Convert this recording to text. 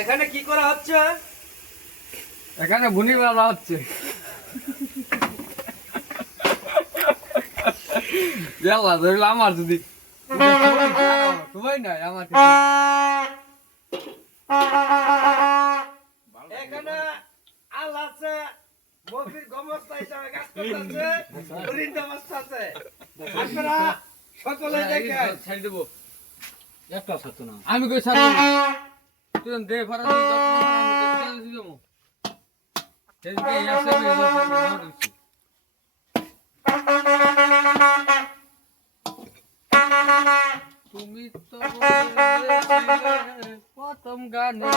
এখানে কি করা হচ্ছে? এখানে বুনি বেলা হচ্ছে। ধরলে আমার যদি তোমাই নাই আমার এখানে আল আছে, মফির গমস্তা হিসাবে কাজ করতেছে, হরিণ অবস্থা আছে। আপনারা সকলে দেখেন। ছাড়ি দেবো একটা ছাড়তো না। আমি কই ছাড়বো না। তুই দে ভাড়া দিয়ে যাবো আমি দিয়ে দেবো এই আসে তুমি তো প্রথম গানে